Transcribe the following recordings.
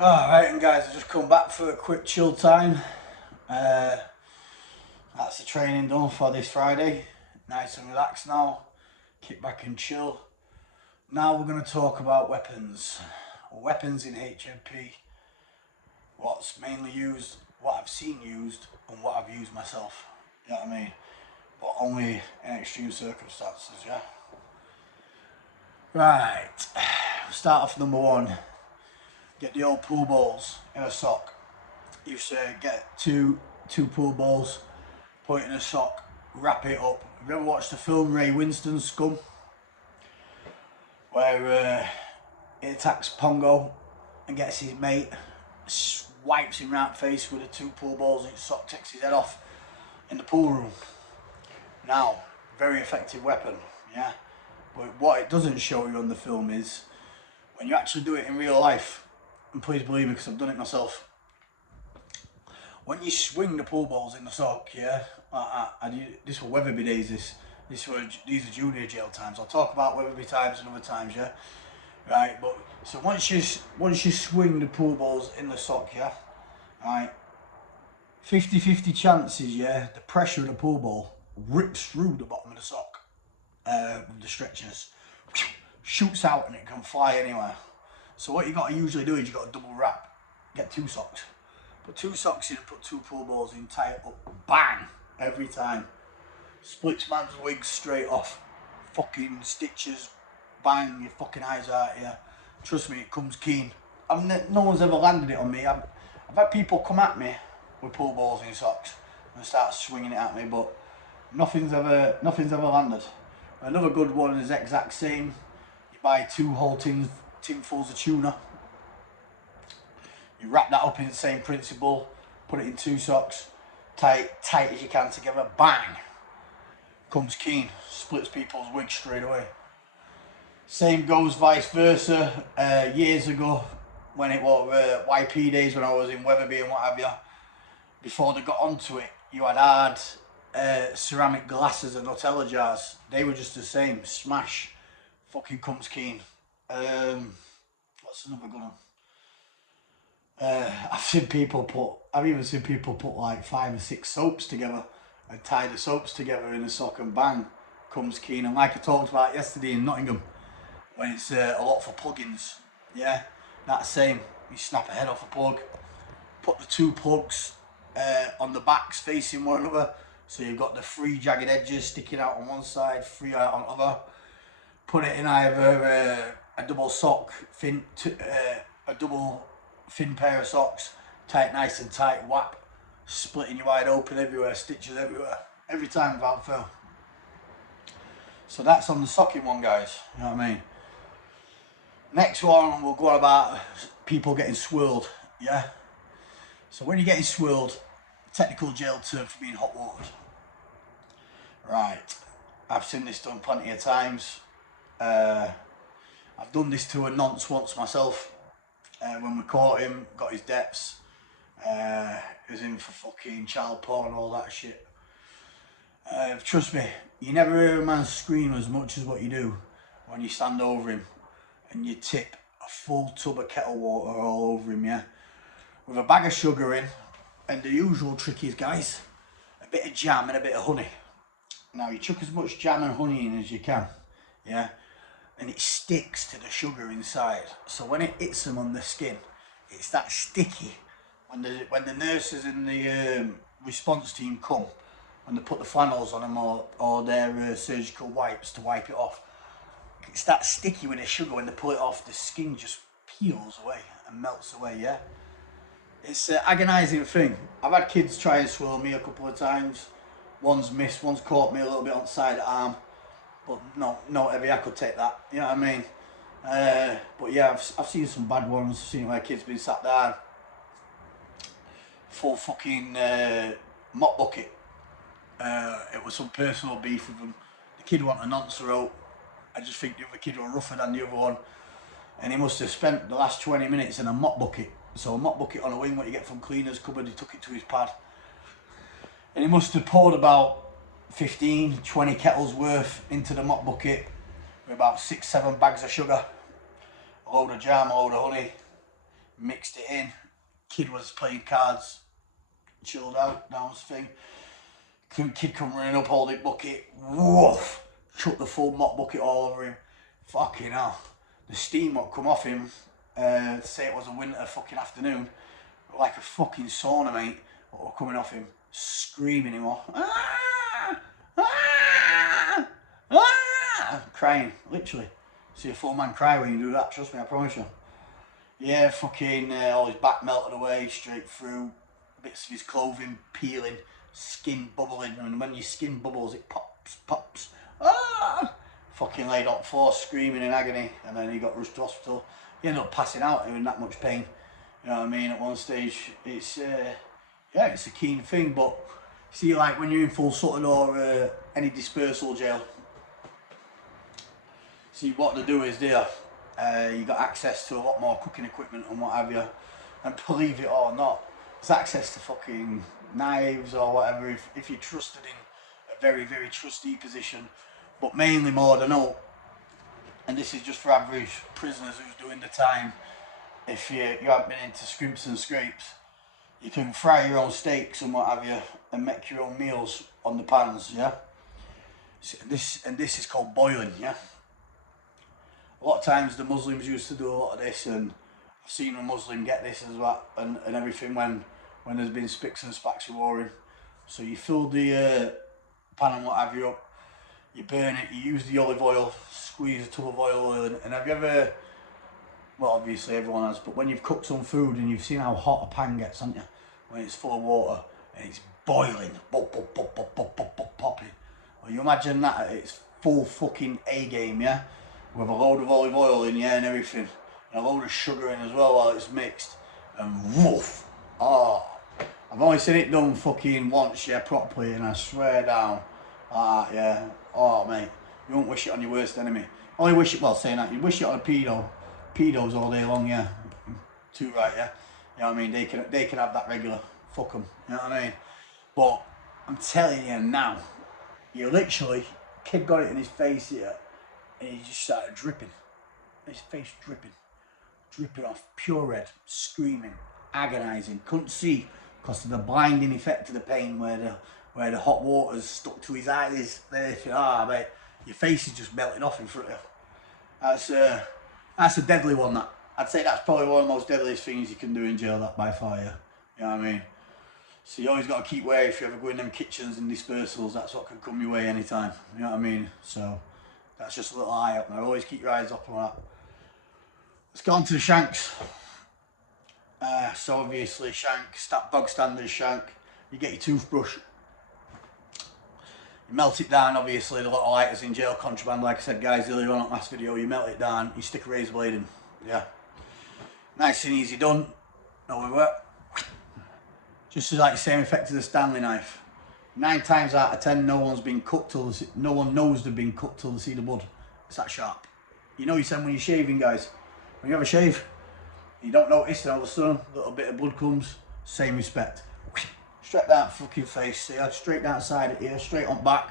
Alright, and guys, I've just come back for a quick chill time. Uh, that's the training done for this Friday. Nice and relaxed now. Kick back and chill. Now we're going to talk about weapons. Weapons in HMP. What's mainly used, what I've seen used, and what I've used myself. You know what I mean? But only in extreme circumstances, yeah? Right. Start off number one. Get the old pool balls in a sock. You say get two pool balls, put it in a sock, wrap it up. Have you ever watched the film Ray Winston's Scum? Where he attacks Pongo and gets his mate, wipes him right face with the two pool balls in his sock, takes his head off in the pool room. Now, very effective weapon, yeah? But what it doesn't show you on the film is when you actually do it in real life, and please believe me because I've done it myself, when you swing the pool balls in the sock, yeah, this were Weatherby days, these are junior jail times. I'll talk about Weatherby times and other times, yeah, right. But so once you swing the pool balls in the sock, yeah, right, 50-50 chances, yeah, the pressure of the pool ball rips through the bottom of the sock with the stretchers, shoots out and it can fly anywhere. So what you got to usually do is you got to double wrap, get two socks. Put two socks in and put two pool balls in, tie it up, bang, every time. Splits man's wig straight off. Fucking stitches, bang, your fucking eyes out here. Trust me, it comes keen. No one's ever landed it on me. I've had people come at me with pool balls in socks and start swinging it at me, but nothing's ever landed. Another good one is exact same. You buy two whole tinfuls of tuna. You wrap that up in the same principle, put it in two socks, tight as you can together, bang, comes keen, splits people's wigs straight away. Same goes vice versa. Years ago, when it was YP days, when I was in Weatherby and what have you, before they got onto it, you had hard ceramic glasses and Nutella jars. They were just the same, smash, fucking comes keen. What's another good one? I've even seen people put like 5 or 6 soaps together and tie the soaps together in a sock and bang, comes keen. And like I talked about yesterday in Nottingham, when it's a lot for plugins, yeah, that same. You snap a head off a plug, put the two plugs on the backs facing one another, so you've got the 3 jagged edges sticking out on one side, 3 out on the other. Put it in either a double sock, a double thin pair of socks, tie it nice and tight, whap, splitting you wide open everywhere, stitches everywhere, every time without fail. So that's on the socking one, guys, you know what I mean? Next one, we'll go on about people getting swirled, yeah? So when you're getting swirled, technical jail term for being hot watered. Right, I've seen this done plenty of times. I've done this to a nonce once myself. When we caught him, got his depths. He was in for fucking child porn and all that shit. Trust me, you never hear a man scream as much as what you do when you stand over him and you tip a full tub of kettle water all over him, yeah? With a bag of sugar in, and the usual trick is, guys, a bit of jam and a bit of honey. Now you chuck as much jam and honey in as you can, yeah? And it sticks to the sugar inside. So when it hits them on the skin, it's that sticky. When the nurses and the response team come, when they put the flannels on them or their surgical wipes to wipe it off, it's that sticky with the sugar. When they pull it off, the skin just peels away and melts away, yeah? It's an agonising thing. I've had kids try and swirl me a couple of times. One's missed, one's caught me a little bit on the side of the arm. But not every I could take that, you know what I mean? But yeah, I've seen some bad ones. I've seen where kids been sat down, full fucking mop bucket. It was some personal beef with them. The kid wanted a nonce rope. I just think the other kid was rougher than the other one. And he must have spent the last 20 minutes in a mop bucket. So a mop bucket on a wing, what you get from cleaners cupboard, he took it to his pad. And he must have poured about 15-20 kettles worth into the mop bucket with about 6-7 bags of sugar, a load of jam, a load of honey, mixed it in. Kid was playing cards, chilled out, down his thing. Kid come running up, holding bucket, woof, chucked the full mop bucket all over him. Fucking hell. The steam what come off him, say it was a winter fucking afternoon, like a fucking sauna, mate, what were coming off him, screaming him off. Ah! Ah! Ah! Crying, literally. See a full man cry when you do that, trust me, I promise you. Yeah, fucking all his back melted away, straight through, bits of his clothing peeling, skin bubbling, and when your skin bubbles it pops. Ah! Fucking laid on the floor screaming in agony, and then he got rushed to hospital. He ended up passing out, he was in that much pain. You know what I mean? At one stage, it's yeah, it's a keen thing. But see, like when you're in Full Sutton or any dispersal jail, see what they do is there. You got access to a lot more cooking equipment and what have you, and believe it or not, there's access to fucking knives or whatever if you're trusted in a very, very trustee position. But mainly more than all, and this is just for average prisoners who's doing the time, if you haven't been into scrimps and scrapes, you can fry your own steaks and what have you and make your own meals on the pans, yeah? So this is called boiling, yeah? A lot of times the Muslims used to do a lot of this, and I've seen a Muslim get this as well and everything when there's been spicks and spacks of warring. So you fill the pan and what have you up, you burn it, you use the olive oil, squeeze a tub of oil in, and have you ever, well obviously everyone has, but when you've cooked some food and you've seen how hot a pan gets, haven't you? When it's full of water and it's boiling, popping. Well, you imagine that at its full fucking A game, yeah? With a load of olive oil in, yeah, and everything. And a load of sugar in as well while it's mixed. And woof! Oh, I've only seen it done fucking once, yeah, properly, and I swear down. Ah, yeah. Oh, mate. You won't wish it on your worst enemy. Only wish it, well, saying that, you wish it on a pedo. Pedos all day long, yeah. Too right, yeah. You know what I mean? They can have that regular. Fuck them. You know what I mean? But I'm telling you now, you literally, kid got it in his face here, and he just started dripping. His face dripping off, pure red, screaming, agonising. Couldn't see because of the blinding effect of the pain where the hot water's stuck to his eyes. There, mate, your face is just melting off in front of you. That's a deadly one. That I'd say that's probably one of the most deadliest things you can do in jail. That by far, yeah. You know what I mean? So you always got to keep wary if you ever go in them kitchens and dispersals. That's what can come your way anytime. You know what I mean? So that's just a little eye opener. Always keep your eyes up on that. Let's go on to the shanks. So obviously shank, bog standard shank. You get your toothbrush. You melt it down, obviously the little lighters in jail contraband, like I said guys earlier on last video, you melt it down, you stick a razor blade in, yeah. Nice and easy done, no work. Just like the same effect as the Stanley knife. 9 times out of 10, no one knows they've been cut till they see the blood. It's that sharp. You know yourself when you're shaving, guys. When you have a shave, you don't notice, and all of a sudden, a little bit of blood comes, same respect. Straight down fucking face, see, straight down side of here, straight on back,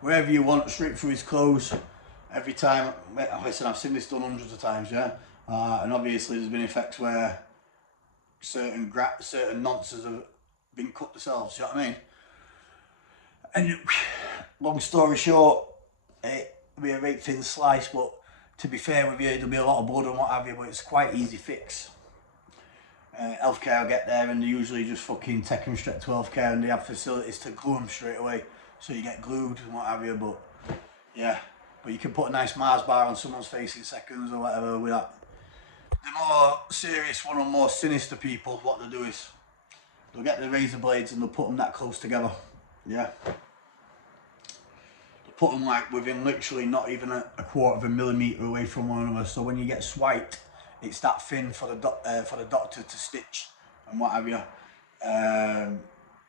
wherever you want, straight through his clothes. Every time, listen, I've seen this done hundreds of times, yeah? And obviously there's been effects where certain nonces have been cut themselves, you know what I mean? And long story short, it'll be a very thin slice, but to be fair with you, there'll be a lot of blood and what have you, but it's quite easy fix. Healthcare will get there and they usually just fucking take them straight to healthcare, and they have facilities to glue them straight away, so you get glued and what have you. But yeah, but you can put a nice Mars bar on someone's face in seconds or whatever with that. The more serious one or more sinister people, what they'll do is they'll get the razor blades and they'll put them that close together, yeah. They'll put them like within literally not even a quarter of a millimetre away from one another, so when you get swiped, it's that thin for the doctor to stitch and what have you.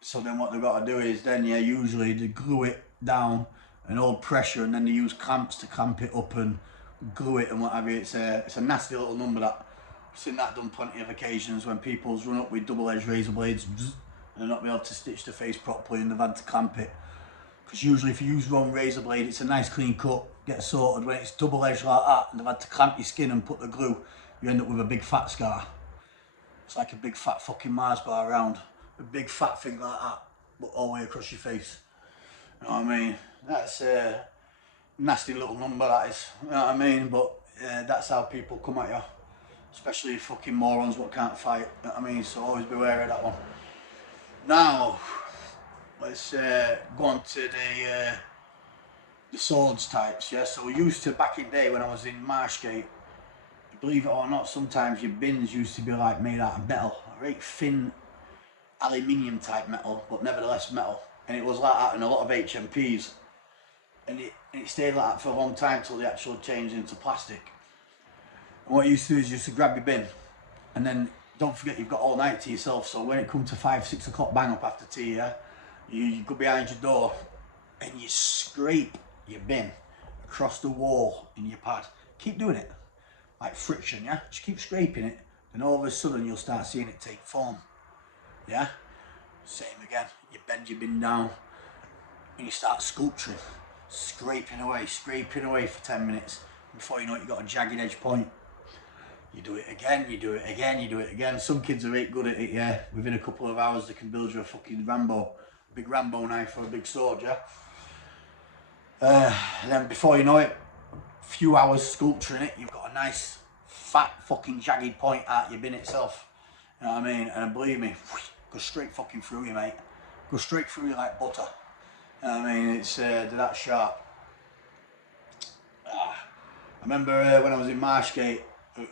So then what they've got to do is then, yeah, usually they glue it down and hold pressure, and then they use clamps to clamp it up and glue it and what have you. It's a nasty little number that. I've seen that done plenty of occasions when people's run up with double-edged razor blades and they're not be able to stitch the face properly and they've had to clamp it. Because usually if you use wrong razor blade, it's a nice clean cut, get sorted. When it's double-edged like that and they've had to clamp your skin and put the glue, you end up with a big fat scar. It's like a big fat fucking Mars bar around. A big fat thing like that, but all the way across your face. You know what I mean? That's a nasty little number, that is. You know what I mean? But that's how people come at you. Especially fucking morons what can't fight. You know what I mean? So always beware of that one. Now, let's go on to the swords types, yeah? So we used to, back in the day when I was in Marshgate, believe it or not, sometimes your bins used to be like made out of metal. A very thin aluminium type metal, but nevertheless metal. And it was like that in a lot of HMPs. And it stayed like that for a long time till they actually changed into plastic. And what you used to do is you used to grab your bin, and then don't forget you've got all night to yourself. So when it comes to 5, 6 o'clock bang up after tea, yeah, you go behind your door and you scrape your bin across the wall in your pad. Keep doing it, like friction, yeah? Just keep scraping it, and all of a sudden you'll start seeing it take form, yeah? Same again, you bend your bin down and you start sculpturing, scraping away for 10 minutes. Before you know it, you've got a jagged edge point. You do it again, you do it again, you do it again. Some kids are really good at it, yeah. Within a couple of hours they can build you a fucking Rambo, a big Rambo knife or a big sword, yeah. And then before you know it, a few hours sculpturing it, you've got a nice fat fucking jagged point at your bin itself. You know what I mean? And believe me, go straight fucking through you, mate. Go straight through you like butter. You know what I mean? It's they're that sharp. I remember when I was in Marshgate,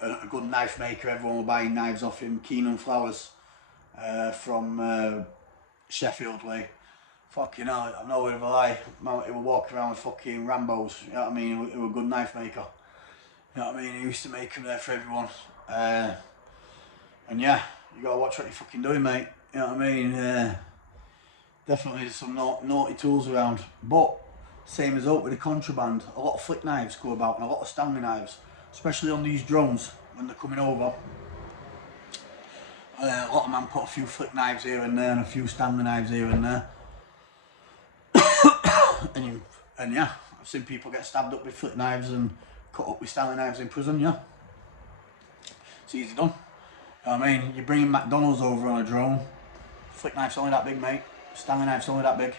a good knife maker, everyone was buying knives off him, Keenan Flowers, from Sheffield way. Fucking hell, I'm no word of a lie, he would walk around with fucking Rambos, you know what I mean, he was a good knife maker. You know what I mean, he used to make them there for everyone. And yeah, you gotta watch what you're fucking doing, mate, you know what I mean. Definitely there's some naughty tools around, but same as up with the contraband, a lot of flick knives go about and a lot of Stanley knives. Especially on these drones when they're coming over. A lot of men put a few flick knives here and there and a few Stanley knives here and there. and yeah, I've seen people get stabbed up with flick knives and cut up with Stanley knives in prison, yeah. It's easy done. You know what I mean? You're bringing McDonald's over on a drone. Flick knife's only that big, mate. Stanley knife's only that big.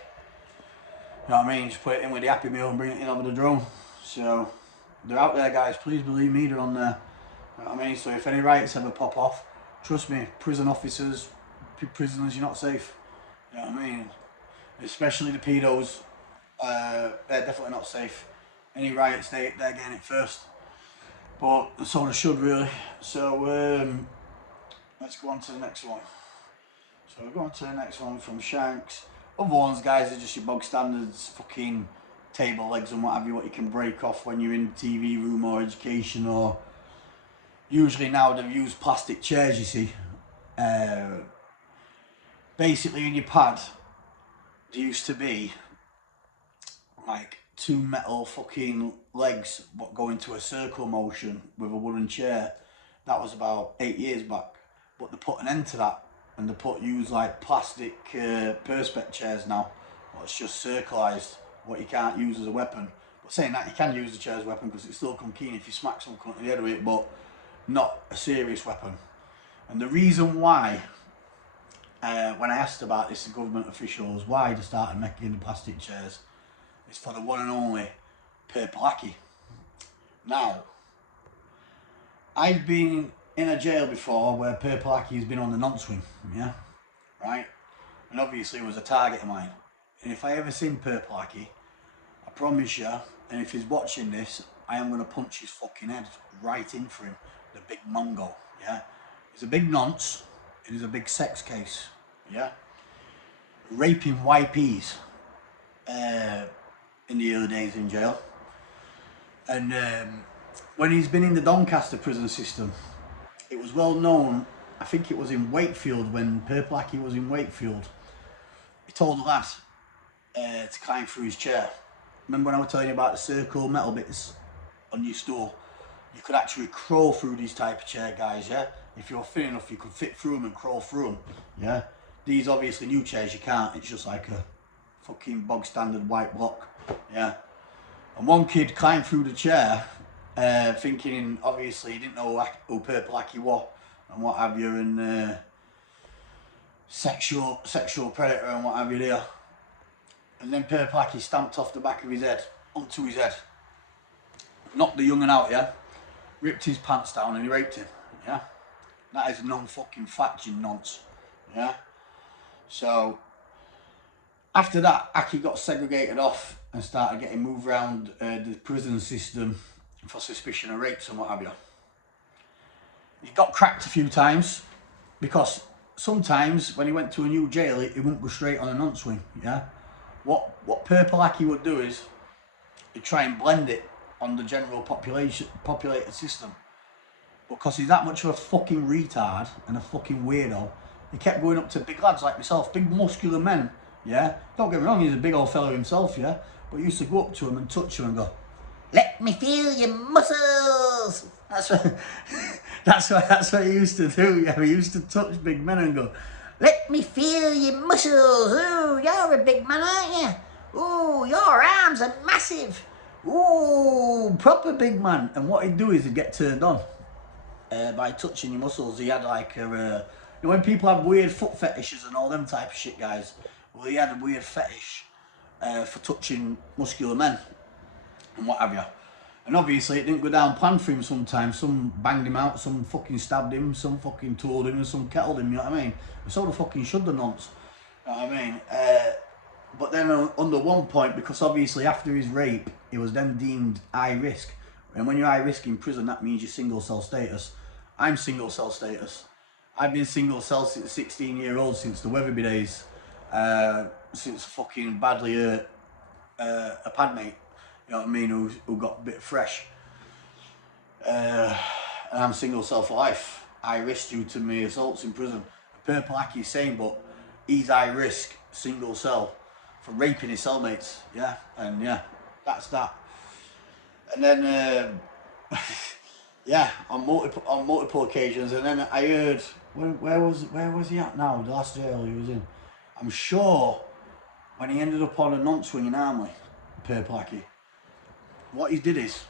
You know what I mean? Just put it in with the Happy Meal and bring it in over the drone. So they're out there, guys, please believe me, they're on there. You know what I mean? So if any riots ever pop off, trust me, prison officers, prisoners, you're not safe. You know what I mean? Especially the pedos, they're definitely not safe. Any riots, they're getting it first. But so they should, really. So let's go on to the next one. So we're going to the next one from Shanks. Other ones, guys, are just your bog standards, fucking table legs and what have you, what you can break off when you're in the TV room or education, or usually now they've used plastic chairs, you see. Basically in your pad, there used to be like 2 metal fucking legs what go into a circle motion with a wooden chair. That was about 8 years back, but they put an end to that and they use like plastic perspex chairs now. Well, it's just circularized, what you can't use as a weapon. But saying that, you can use the chair as a weapon because it's still come keen if you smack someone in the head with it, but not a serious weapon. And the reason why, when I asked about this to government officials, why they started making the plastic chairs, is for the one and only Perpelaki. Now, I've been in a jail before where Perpelaki has been on the non-swing, yeah, right? And obviously it was a target of mine. And if I ever seen Perpelaki, I promise you, and if he's watching this, I am going to punch his fucking head right in for him. The big Mongo, yeah? He's a big nonce, and he's a big sex case, yeah? Raping YPs in the early days in jail. And when he's been in the Doncaster prison system, it was well known, I think it was in Wakefield, when Perpelaki was in Wakefield, he told the lad to climb through his chair. Remember when I was telling you about the circle metal bits on your stool? You could actually crawl through these type of chair, guys, yeah? If you're thin enough, you could fit through them and crawl through them, yeah? These obviously new chairs, you can't. It's just like a fucking bog standard white block, yeah? And one kid climbed through the chair, thinking, obviously, he didn't know who Perpelaki was. and what have you, and sexual predator and what have you there. And then Purple Aki stamped off the back of his head onto his head, knocked the young'un out, yeah, ripped his pants down and he raped him, yeah. That is non-fucking fact, you nonce, yeah. So after that, Aki got segregated off and started getting moved around the prison system for suspicion of rapes and what have you. He got cracked a few times because sometimes when he went to a new jail, he wouldn't go straight on a nonce wing, yeah. What Purple Aki would do is he'd try and blend it on the general populated system. Because he's that much of a fucking retard and a fucking weirdo, he kept going up to big lads like myself, big muscular men, yeah? Don't get me wrong, he's a big old fellow himself, yeah? But he used to go up to him and touch him and go, "Let me feel your muscles." That's what he used to do, yeah? He used to touch big men and go, "Let me feel your muscles. Ooh, you're a big man, aren't you? Ooh, your arms are massive. Ooh, proper big man." And what he'd do is he'd get turned on by touching your muscles. He had like a, you know, when people have weird foot fetishes and all them type of shit, guys. Well, he had a weird fetish for touching muscular men and what have you. And obviously it didn't go down plan for him sometimes. Some banged him out, some fucking stabbed him, some fucking tooled him, and some kettled him, you know what I mean? So the fucking should the nonce, you know what I mean? But then under one point, because obviously after his rape, he was then deemed high risk. And when you're high risk in prison, that means you're single cell status. I'm single cell status. I've been single cell since 16-year-old, since the Weatherby days. Since fucking badly hurt a pad mate, you know what I mean, who got a bit fresh. And I'm single cell for life. High risk due to my assaults in prison. Purple Aki's same, but he's high risk, single cell, for raping his cellmates, yeah? And yeah, that's that. And then, yeah, on multiple occasions, and then I heard, where was he at now, the last jail he was in? I'm sure when he ended up on a nonce wing in Armley, Purple Aki, what he did is,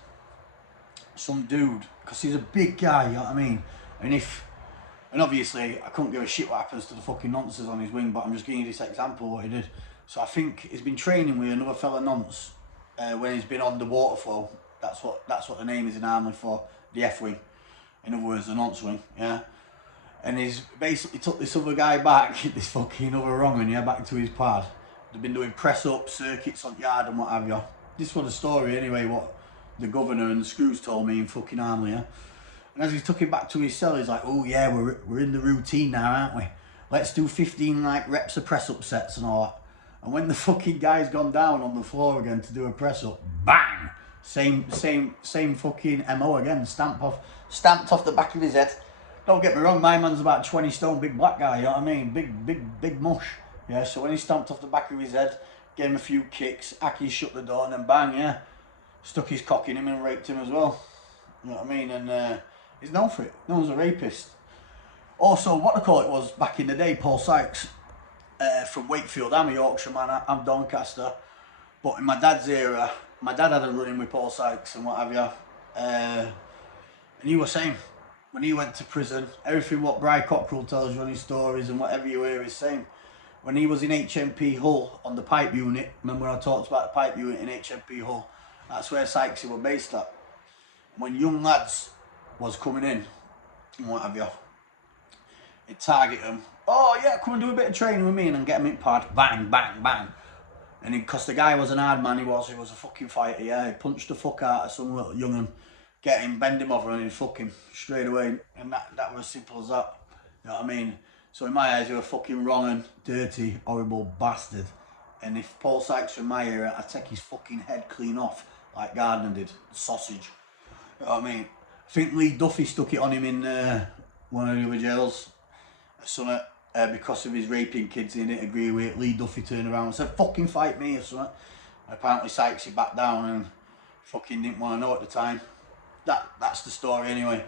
some dude, because he's a big guy, you know what I mean, and obviously I couldn't give a shit what happens to the fucking nonces on his wing, but I'm just giving you this example of what he did. So I think he's been training with another fella nonce when he's been on the waterfall. That's what the name is in Armley for, the F wing. In other words, the nonce wing, yeah. And he's basically took this other guy back, this fucking other wrong'un, yeah, back to his pad. They've been doing press up, circuits on yard and what have you. This was the story anyway, what the governor and the screws told me in fucking Armley, yeah. And as he took him back to his cell, he's like, "Oh yeah, we're in the routine now, aren't we? Let's do 15 like reps of press up sets and all that." And when the fucking guy's gone down on the floor again to do a press up, bang! Same fucking MO again, stamped off the back of his head. Don't get me wrong, my man's about 20 stone, big black guy, you know what I mean? Big mush. Yeah, so when he stamped off the back of his head, gave him a few kicks, Aki shut the door and then bang, yeah. Stuck his cock in him and raped him as well. You know what I mean? And he's known for it. Known as a rapist. Also, what I call it was, back in the day, Paul Sykes from Wakefield. I'm a Yorkshire man, I'm Doncaster. But in my dad's era, my dad had a run-in with Paul Sykes and what have you. And he was saying, when he went to prison, everything what Bry Cockrell tells you on his stories and whatever you hear is saying. When he was in HMP Hull on the pipe unit, remember when I talked about the pipe unit in HMP Hull? That's where Sykes were based at. When young lads was coming in and what have you, he'd target them. "Oh yeah, come and do a bit of training with me," and then get them in pad, bang, bang, bang. And because the guy was an hard man, he was a fucking fighter, yeah. He punched the fuck out of some little young'un, get him, bend him over and he'd fuck him straight away. And that was as simple as that, you know what I mean? So in my eyes, he was a fucking wrong and dirty, horrible bastard. And if Paul Sykes were in my era, I'd take his fucking head clean off, like Gardner did, sausage. You know what I mean? I think Lee Duffy stuck it on him in one of the other jails. Something, because of his raping kids, he didn't agree with it. Lee Duffy turned around and said, "Fucking fight me," or something. And apparently Sykes he backed down and fucking didn't want to know at the time. That's the story anyway.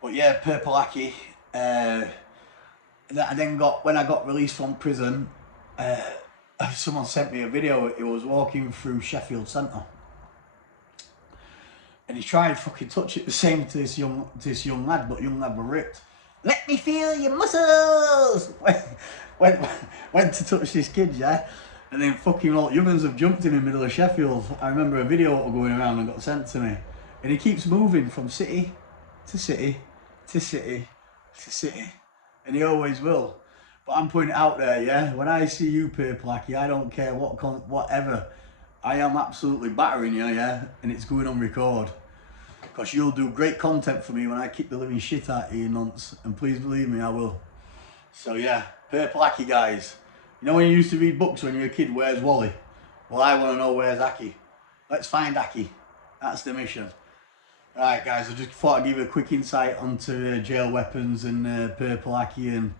But yeah, Purple Aki. That I then got, when I got released from prison, someone sent me a video. He was walking through Sheffield Centre and he tried fucking touch it the same to this young lad, but young lad were ripped. Let me feel your muscles. Went to touch this kid, yeah, and then fucking all young'uns have jumped him in the middle of Sheffield. I remember a video going around and got sent to me, and he keeps moving from city to city to city to city, and he always will. But I'm putting it out there, yeah. When I see you, Purple Aki, I don't care whatever. I am absolutely battering you, yeah, and it's going on record. Because you'll do great content for me when I kick the living shit out of you nonce, and please believe me, I will. So yeah, Purple Aki, guys. You know when you used to read books when you were a kid, where's Wally? Well, I want to know where's Aki. Let's find Aki. That's the mission. Right, guys, I just thought I'd give you a quick insight onto jail weapons and Purple Aki, and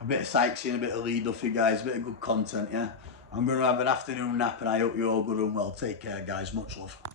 a bit of sightseeing, a bit of Lee Duffy, guys, a bit of good content, yeah? I'm going to have an afternoon nap, and I hope you're all good and well. Take care, guys. Much love.